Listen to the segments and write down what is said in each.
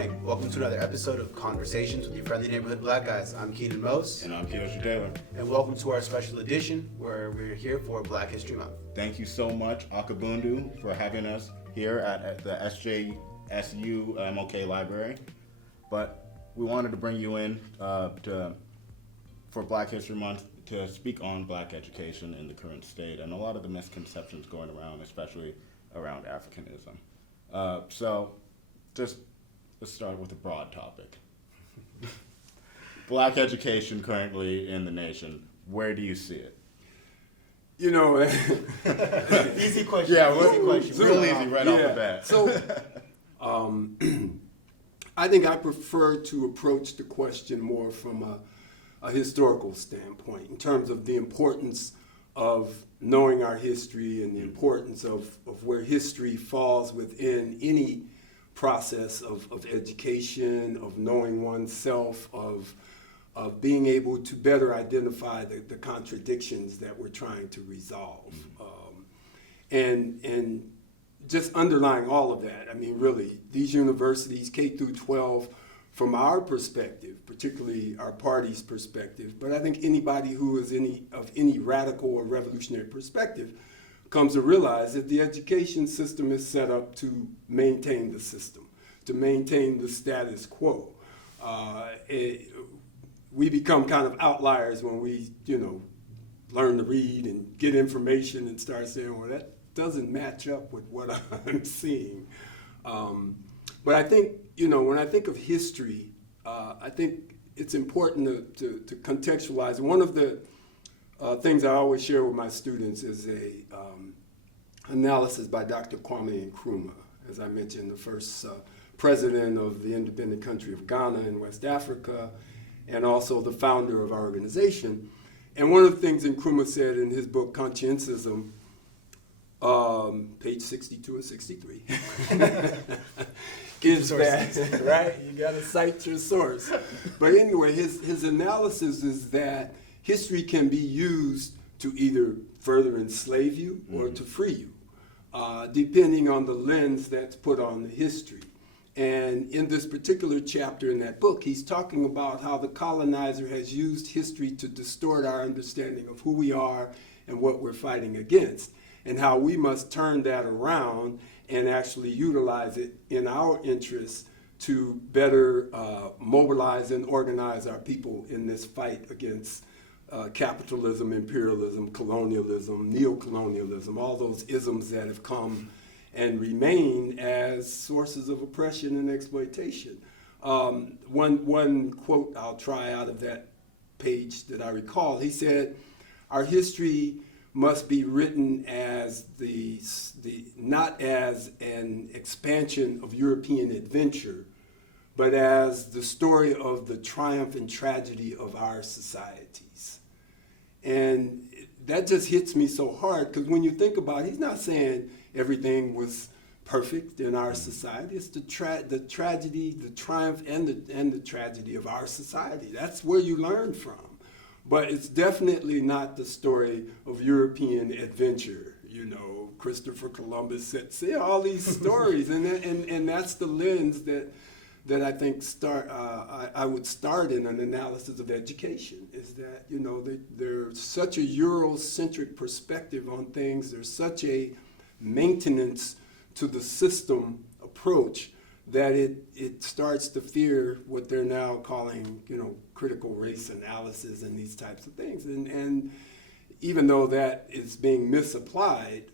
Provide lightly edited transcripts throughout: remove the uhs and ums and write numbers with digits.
morning. Welcome to another episode of Conversations with your friendly neighborhood black guys. I'm Keenan Mose. And I'm Kiyoshi Taylor. And welcome to our special edition where we're here for Black History Month. Thank you so much, Akubundu, for having us here at the SJSU MLK Library. But we wanted to bring you in for Black History Month to speak on black education in the current state and a lot of the misconceptions going around, especially around Africanism. So just let's start with a broad topic. Black education currently in the nation, where do you see it? You know, Easy question. Yeah, easy question. Real easy right off the bat. So, I think I prefer to approach the question more from a historical standpoint in terms of the importance of knowing our history and the importance of where history falls within any process of education, of knowing oneself, of being able to better identify the contradictions that we're trying to resolve. And just underlying all of that, I mean, really, these universities, K through 12, from our perspective, particularly our party's perspective, but I think anybody who is of any radical or revolutionary perspective comes to realize that the education system is set up to maintain the system, to maintain the status quo. We become kind of outliers when we, learn to read and get information and start saying, well, that doesn't match up with what I'm seeing. But I think, when I think of history, I think it's important to contextualize. One of the things I always share with my students is a analysis by Dr. Kwame Nkrumah, as I mentioned, the first president of the independent country of Ghana in West Africa, and also the founder of our organization. And one of the things Nkrumah said in his book, Conscientism, page 62 and 63, is that, right? You got to cite your source. But anyway, his analysis is that history can be used to either further enslave you or to free you, depending on the lens that's put on the history. And in this particular chapter in that book, he's talking about how the colonizer has used history to distort our understanding of who we are and what we're fighting against, and how we must turn that around and actually utilize it in our interests to better mobilize and organize our people in this fight against capitalism, imperialism, colonialism, neocolonialism, all those isms that have come and remain as sources of oppression and exploitation. One quote I'll try out of that page that I recall, he said, our history must be written as not as an expansion of European adventure, but as the story of the triumph and tragedy of our societies. And that just hits me so hard, because when you think about it, he's not saying everything was perfect in our society. It's the tragedy, the triumph, and the tragedy of our society. That's where you learn from. But it's definitely not the story of European adventure. Christopher Columbus said all these stories, and that's the lens that I think I would start in an analysis of education, is that, there's such a Eurocentric perspective on things, there's such a maintenance to the system approach that it starts to fear what they're now calling, critical race analysis and these types of things. And even though that is being misapplied,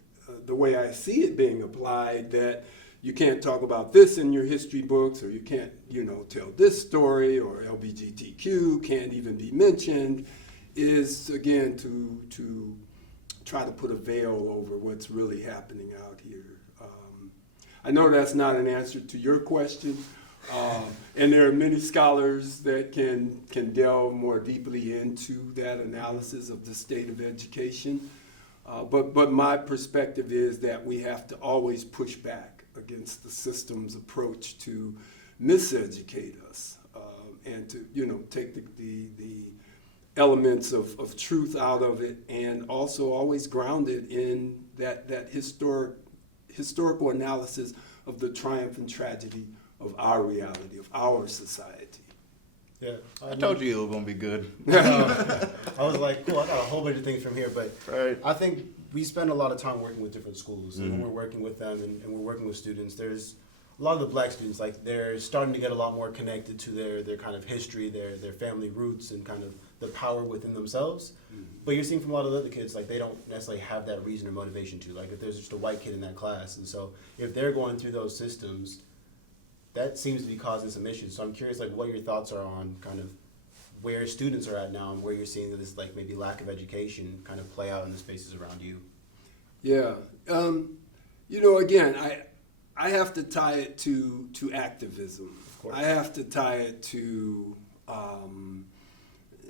the way I see it being applied, that you can't talk about this in your history books, or you can't, tell this story, or LGBTQ can't even be mentioned, is, again, to try to put a veil over what's really happening out here. I know that's not an answer to your question, and there are many scholars that can delve more deeply into that analysis of the state of education. But my perspective is that we have to always push back against the system's approach to miseducate us, and to take the elements of truth out of it, and also always ground it in that historical analysis of the triumph and tragedy of our reality, of our society. Yeah, I told you it was gonna be good. I was like, cool, I got a whole bunch of things from here, but Right. I think we spend a lot of time working with different schools, and when we're working with them and we're working with students, there's a lot of the black students, like they're starting to get a lot more connected to their kind of history, their family roots, and kind of the power within themselves. But you're seeing from a lot of the other kids, like they don't necessarily have that reason or motivation to. Like if there's just a white kid in that class, and so if they're going through those systems, that seems to be causing some issues. So I'm curious, like, what your thoughts are on kind of where students are at now and where you're seeing that this, like, maybe lack of education kind of play out in the spaces around you. Yeah. You know, again, I have to tie it to activism. Of course. I have to tie it to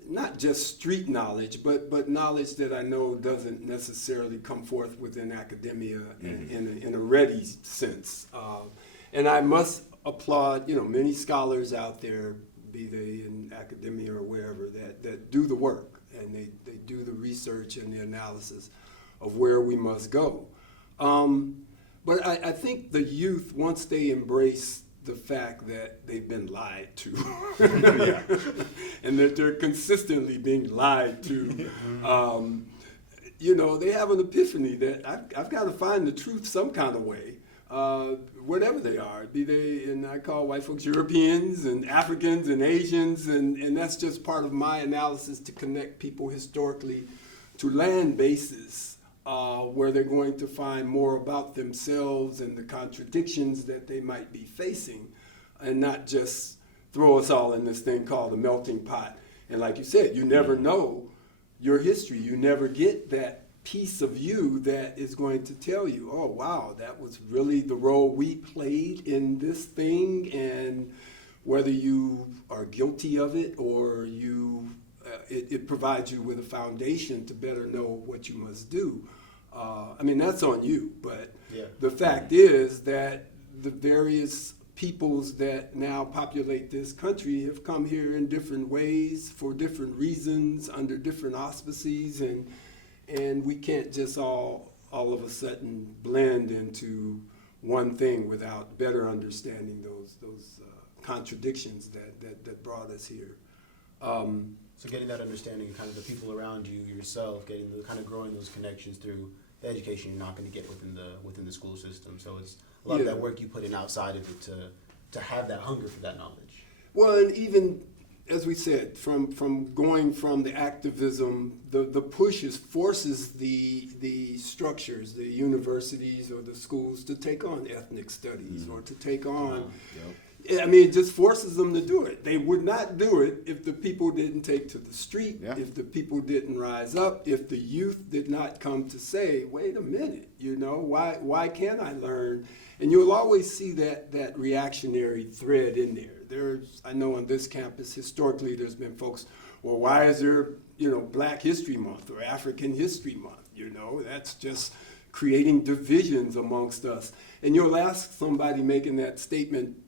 not just street knowledge, but knowledge that I know doesn't necessarily come forth within academia in a ready sense. And I must applaud, you know, many scholars out there, be they in academia or wherever, that do the work and they do the research and the analysis of where we must go. But I think the youth, once they embrace the fact that they've been lied to and that they're consistently being lied to, you know, they have an epiphany that I've got to find the truth some kind of way. Whatever they are, be they, and I call white folks Europeans and Africans and Asians, and that's just part of my analysis to connect people historically to land bases where they're going to find more about themselves and the contradictions that they might be facing, and not just throw us all in this thing called a melting pot. And like you said, you never know your history. You never get that piece of you that is going to tell you, oh wow, that was really the role we played in this thing, and whether you are guilty of it or you it provides you with a foundation to better know what you must do. I mean, that's on you, but the fact is that the various peoples that now populate this country have come here in different ways for different reasons under different auspices, and we can't just all of a sudden blend into one thing without better understanding those contradictions that brought us here. So getting that understanding, kind of the people around you, yourself, getting the kind of growing those connections through the education you're not going to get within the school system. So it's a lot of that work you put in outside of it to have that hunger for that knowledge. Well, and even as we said, from going from the activism, the pushes forces the structures, the universities or the schools to take on ethnic studies or to take on. I mean, it just forces them to do it. They would not do it if the people didn't take to the street, if the people didn't rise up, if the youth did not come to say, wait a minute, you know, why can't I learn? And you'll always see that reactionary thread in there. I know on this campus, historically, there's been folks, well, why is there, you know, Black History Month or African History Month? You know, that's just creating divisions amongst us. And you'll ask somebody making that statement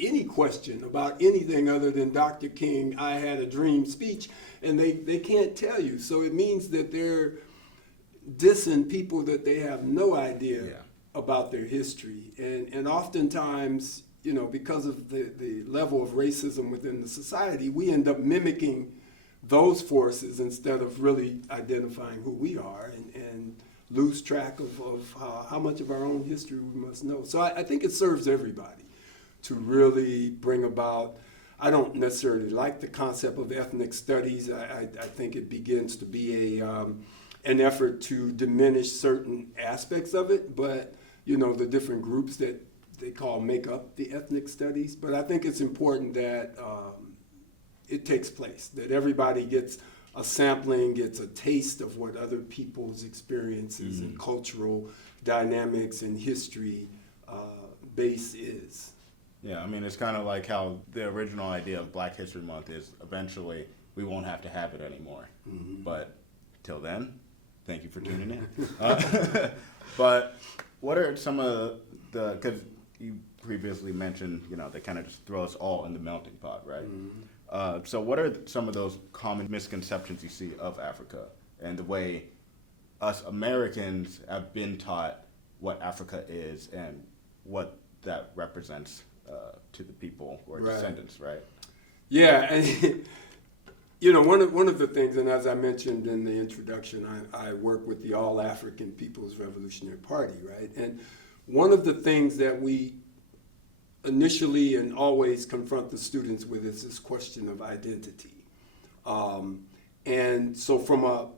any question about anything other than Dr. King, I had a dream speech, and they can't tell you. So it means that they're dissing people that they have no idea about their history. And oftentimes, you know, because of the level of racism within the society, we end up mimicking those forces instead of really identifying who we are and lose track of how much of our own history we must know. So I think it serves everybody to really bring about, I don't necessarily like the concept of ethnic studies. I think it begins to be an effort to diminish certain aspects of it, but you know, the different groups that they call make up the ethnic studies. But I think it's important that it takes place, that everybody gets a sampling, gets a taste of what other people's experiences and cultural dynamics and history base is. Yeah, I mean, it's kind of like how the original idea of Black History Month is eventually we won't have to have it anymore. But till then, thank you for tuning in. But what are some of because you previously mentioned, you know, they kind of just throw us all in the melting pot, right? So what are some of those common misconceptions you see of Africa and the way us Americans have been taught what Africa is and what that represents to the people who are Right. descendants, right? Yeah, and one of the things, and as I mentioned in the introduction, I work with the All African People's Revolutionary Party, right? And one of the things that we initially and always confront the students with is this question of identity. And so from a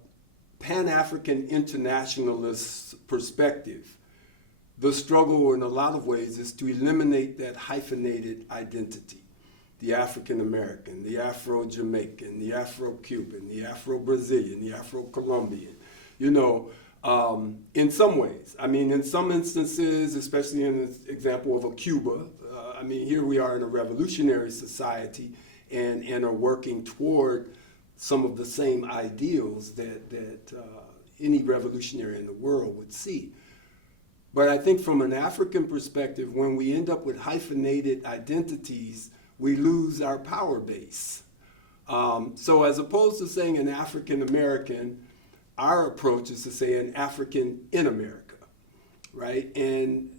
Pan-African internationalist perspective, the struggle in a lot of ways is to eliminate that hyphenated identity. The African American, the Afro-Jamaican, the Afro-Cuban, the Afro-Brazilian, the Afro-Colombian, in some ways. I mean, in some instances, especially in the example of a Cuba, here we are in a revolutionary society and are working toward some of the same ideals that any revolutionary in the world would see. But I think from an African perspective, when we end up with hyphenated identities, we lose our power base. So as opposed to saying an African American, our approach is to say an African in America, right? And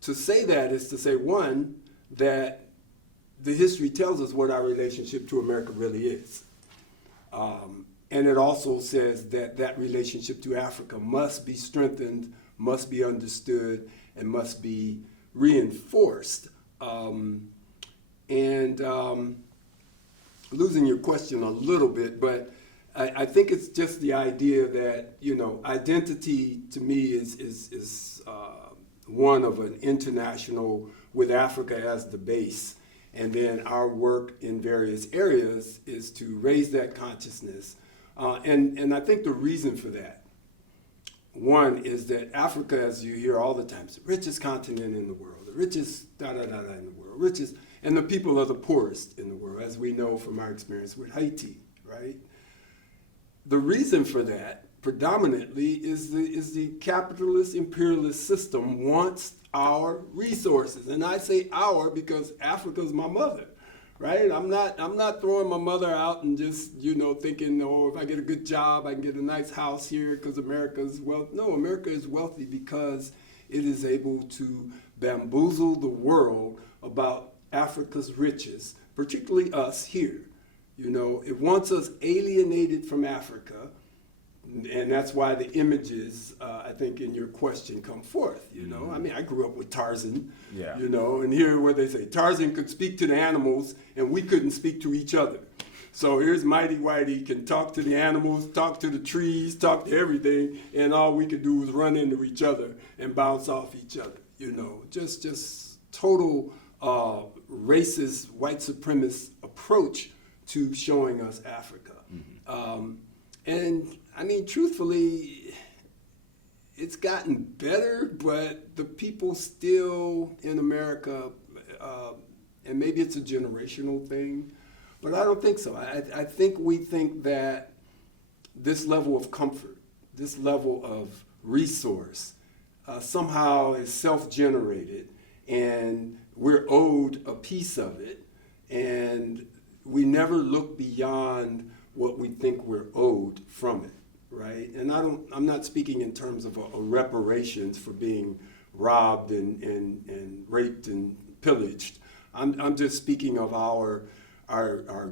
to say that is to say, one, that the history tells us what our relationship to America really is. And it also says that relationship to Africa must be strengthened, must be understood, and must be reinforced. Losing your question a little bit, but I think it's just the idea that, identity to me is one of an international, with Africa as the base. And then our work in various areas is to raise that consciousness. And I think the reason for that, one, is that Africa, as you hear all the time, is the richest continent in the world, the richest da-da-da-da in the world, richest, and the people are the poorest in the world, as we know from our experience with Haiti, right? The reason for that, predominantly, is the capitalist imperialist system wants our resources. And I say our because Africa's my mother, right? I'm not throwing my mother out and just, thinking, if I get a good job, I can get a nice house here because America's wealthy. No, America is wealthy because it is able to bamboozle the world about Africa's riches, particularly us here. It wants us alienated from Africa, and that's why the images, I think, in your question come forth. I grew up with Tarzan, Yeah. And here where they say Tarzan could speak to the animals and we couldn't speak to each other. So here's Mighty Whitey can talk to the animals, talk to the trees, talk to everything, and all we could do was run into each other and bounce off each other. Just total racist, white supremacist approach to showing us Africa. Truthfully, it's gotten better, but the people still in America, and maybe it's a generational thing, but I don't think so. I think we think that this level of comfort, this level of resource, somehow is self-generated, and we're owed a piece of it, and we never look beyond what we think we're owed from it, right? And I'm not speaking in terms of a reparations for being robbed and raped and pillaged. I'm just speaking of our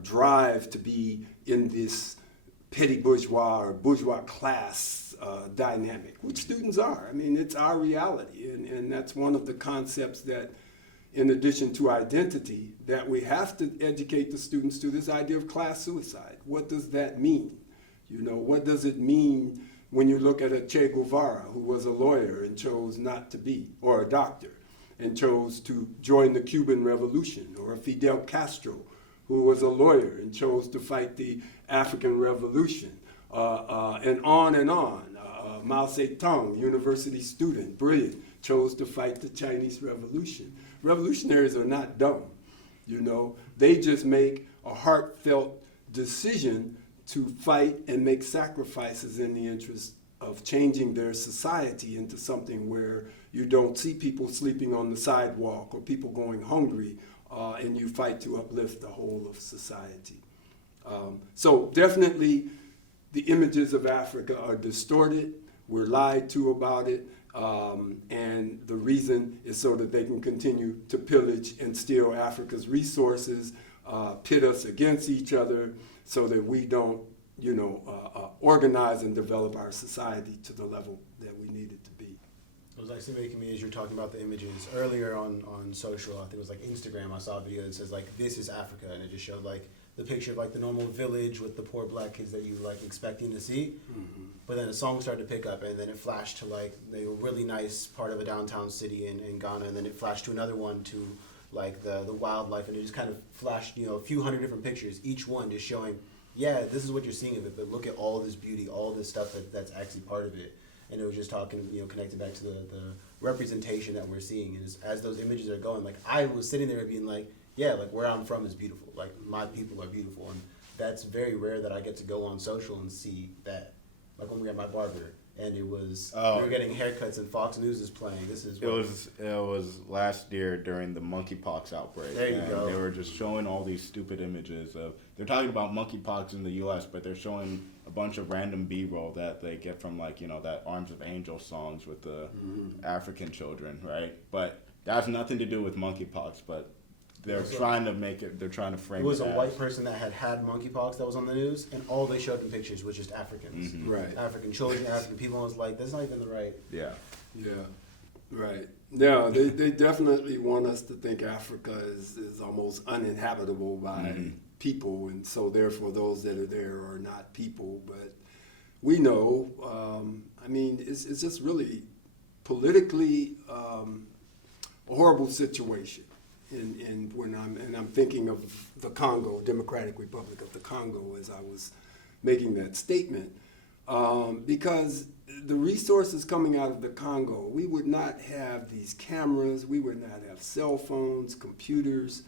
drive to be in this petty bourgeois or bourgeois class dynamic, which students are. It's our reality, and that's one of the concepts that, in addition to identity, that we have to educate the students to this idea of class suicide. What does that mean? What does it mean when you look at a Che Guevara, who was a lawyer and chose not to be, or a doctor, and chose to join the Cuban Revolution, or a Fidel Castro, who was a lawyer and chose to fight the African Revolution, and on and on. Mao Zedong, university student, brilliant, chose to fight the Chinese Revolution. Revolutionaries are not dumb, They just make a heartfelt decision to fight and make sacrifices in the interest of changing their society into something where you don't see people sleeping on the sidewalk or people going hungry, and you fight to uplift the whole of society. So definitely the images of Africa are distorted. We're lied to about it. And the reason is so that they can continue to pillage and steal Africa's resources, pit us against each other, so that we don't, organize and develop our society to the level that we need it to be. It was actually making me, as you're talking about the images earlier on social, I think it was like Instagram, I saw a video that says like, this is Africa, and it just showed like the picture of like the normal village with the poor black kids that you like expecting to see. Mm-hmm. But then a song started to pick up, and then it flashed to like the really nice part of a downtown city in Ghana, and then it flashed to another one to like the wildlife, and it just kind of flashed, a few hundred different pictures, each one just showing, yeah, this is what you're seeing of it, but look at all this beauty, all this stuff that's actually part of it. And it was just talking, connected back to the representation that we're seeing. And as those images are going, like, I was sitting there being like, yeah, like, where I'm from is beautiful. Like, my people are beautiful. And that's very rare that I get to go on social and see that. Like, when we were at my barber, and it was, we were getting haircuts and Fox News is playing. It was last year during the monkeypox outbreak. There you go. They were just showing all these stupid images of, they're talking about monkeypox in the U.S., but they're showing a bunch of random B-roll that they get from that Arms of Angel songs with the African children, right? But that has nothing to do with monkeypox, but they're trying to frame it. It was a white person that had monkeypox that was on the news, and all they showed in pictures was just Africans. Mm-hmm. Right. African children, African people. I was like, that's not even the right. Yeah. Yeah. Right. No, they definitely want us to think Africa is almost uninhabitable by people, and so therefore those that are there are not people. But we know, it's just really politically a horrible situation. And when I'm thinking of the Congo, Democratic Republic of the Congo, as I was making that statement, because the resources coming out of the Congo, we would not have these cameras, we would not have cell phones, computers.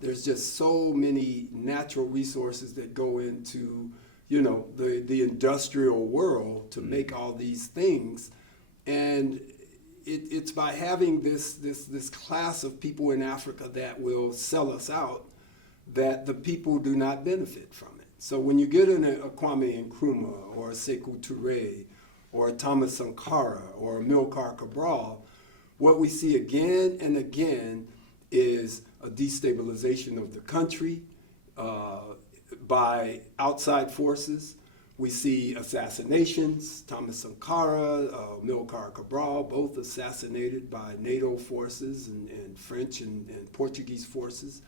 There's just so many natural resources that go into, the industrial world to make all these things, and it's by having this class of people in Africa that will sell us out that the people do not benefit from it. So when you get in a Kwame Nkrumah or a Sekou Touré or a Thomas Sankara or a Amilcar Cabral, what we see again and again is a destabilization of the country by outside forces. We see assassinations, Thomas Sankara, Amilcar Cabral, both assassinated by NATO forces and French and Portuguese forces,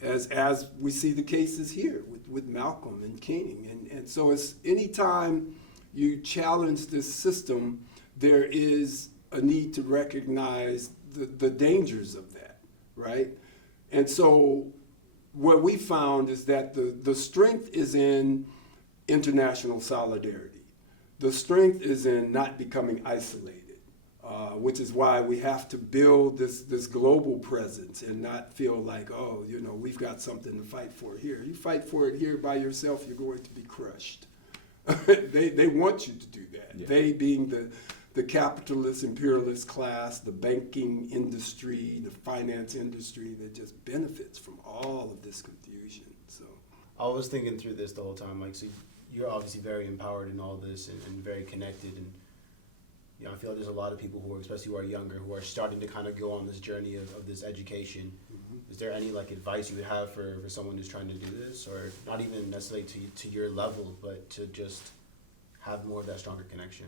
as we see the cases here with Malcolm and King. And so it's anytime you challenge this system, there is a need to recognize the dangers of that, right? And so what we found is that the strength is in international solidarity. The strength is in not becoming isolated, which is why we have to build this global presence and not feel like, we've got something to fight for here. You fight for it here by yourself, you're going to be crushed. They want you to do that. Yeah. They being the capitalist, imperialist class, the banking industry, the finance industry that just benefits from all of this confusion. So I was thinking through this the whole time, like, so you're obviously very empowered in all this and very connected, and I feel like there's a lot of people who are, especially who are younger, who are starting to kind of go on this journey of this education. Mm-hmm. Is there any advice you would have for someone who's trying to do this, or not even necessarily to your level, but to just have more of that stronger connection?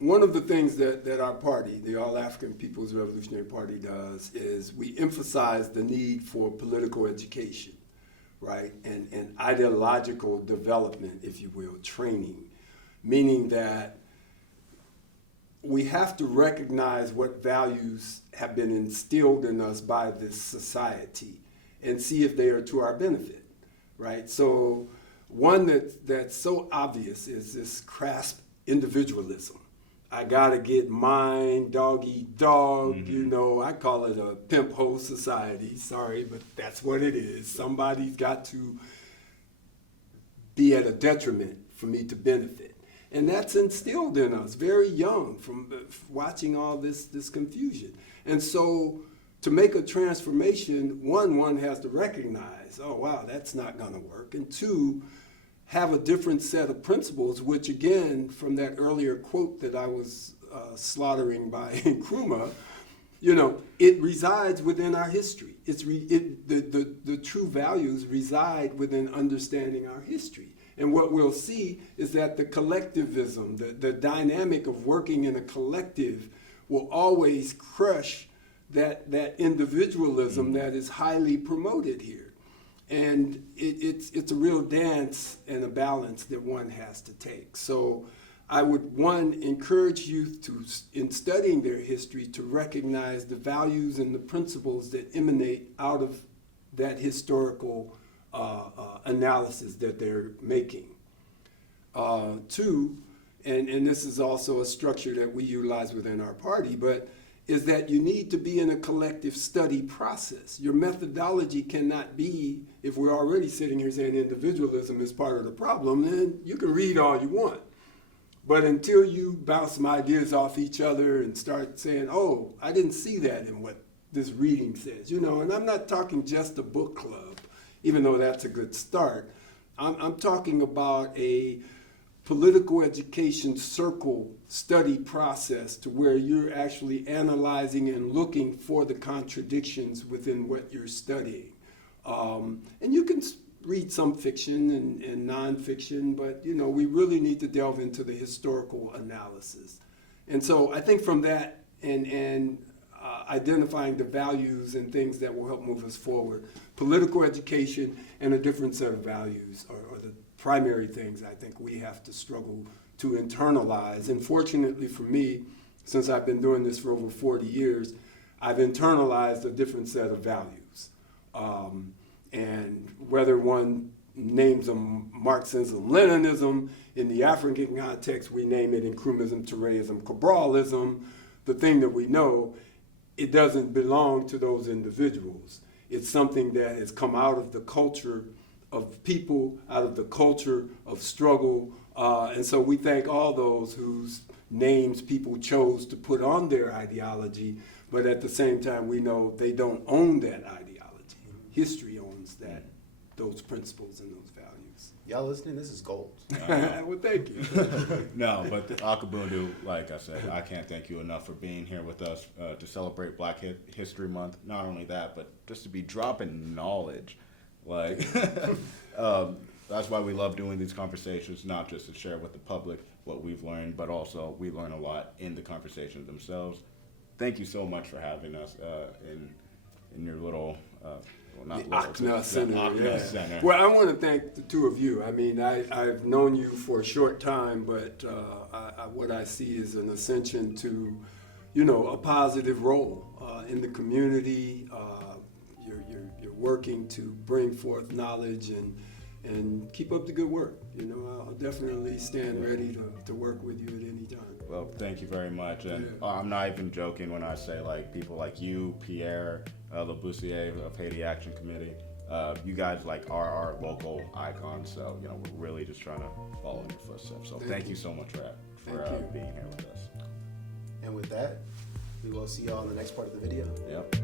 One of the things that our party, the All African People's Revolutionary Party, does is we emphasize the need for political education, right? And ideological development, if you will, training, meaning that we have to recognize what values have been instilled in us by this society and see if they are to our benefit, right? So one that's so obvious is this crass individualism. I gotta get mine, dog eat dog, I call it a pimp hoe society, sorry, but that's what it is. Somebody's got to be at a detriment for me to benefit. And that's instilled in us very young from watching all this confusion. And so to make a transformation, one has to recognize, oh wow, that's not gonna work. And two, have a different set of principles, which again, from that earlier quote that I was slaughtering by Nkrumah, it resides within our history. The true values reside within understanding our history. And what we'll see is that the collectivism, the dynamic of working in a collective will always crush that individualism that is highly promoted here. And it's a real dance and a balance that one has to take. So I would, one, encourage youth to, in studying their history, to recognize the values and the principles that emanate out of that historical analysis that they're making. Two, and this is also a structure that we utilize within our party, but is that you need to be in a collective study process. Your methodology cannot be, if we're already sitting here saying individualism is part of the problem, then you can read all you want. But until you bounce some ideas off each other and start saying, oh, I didn't see that in what this reading says, and I'm not talking just a book club, even though that's a good start. I'm talking about a political education circle study process to where you're actually analyzing and looking for the contradictions within what you're studying. And you can read some fiction and nonfiction, but we really need to delve into the historical analysis. And so I think from that and identifying the values and things that will help move us forward, political education and a different set of values are the primary things I think we have to struggle to internalize. And fortunately for me, since I've been doing this for over 40 years, I've internalized a different set of values. And whether one names them Marxism, Leninism, in the African context, we name it Nkrumahism, Touréism, Cabralism, the thing that we know, it doesn't belong to those individuals. It's something that has come out of the culture of people, out of the culture of struggle. And so we thank all those whose names people chose to put on their ideology, but at the same time, we know they don't own that ideology. History owns those principles and those values. Y'all listening? This is gold. Well, thank you. No, but Akubundu, like I said, I can't thank you enough for being here with us to celebrate Black History Month. Not only that, but just to be dropping knowledge. Like, that's why we love doing these conversations, not just to share with the public what we've learned, but also we learn a lot in the conversations themselves. Thank you so much for having us in your little... the ACNA Center. ACNA Center. Well, I want to thank the two of you. I mean, I've known you for a short time, but what I see is an ascension to, a positive role in the community. You're working to bring forth knowledge and keep up the good work. I'll definitely stand ready to work with you at any time. Well, thank you very much. And I'm not even joking when I say, people like you, Pierre, Laboussier of Haiti Action Committee, you guys are our local icons. So, we're really just trying to follow in your footsteps. So thank you so much for being here with us. And with that, we will see y'all in the next part of the video. Yep.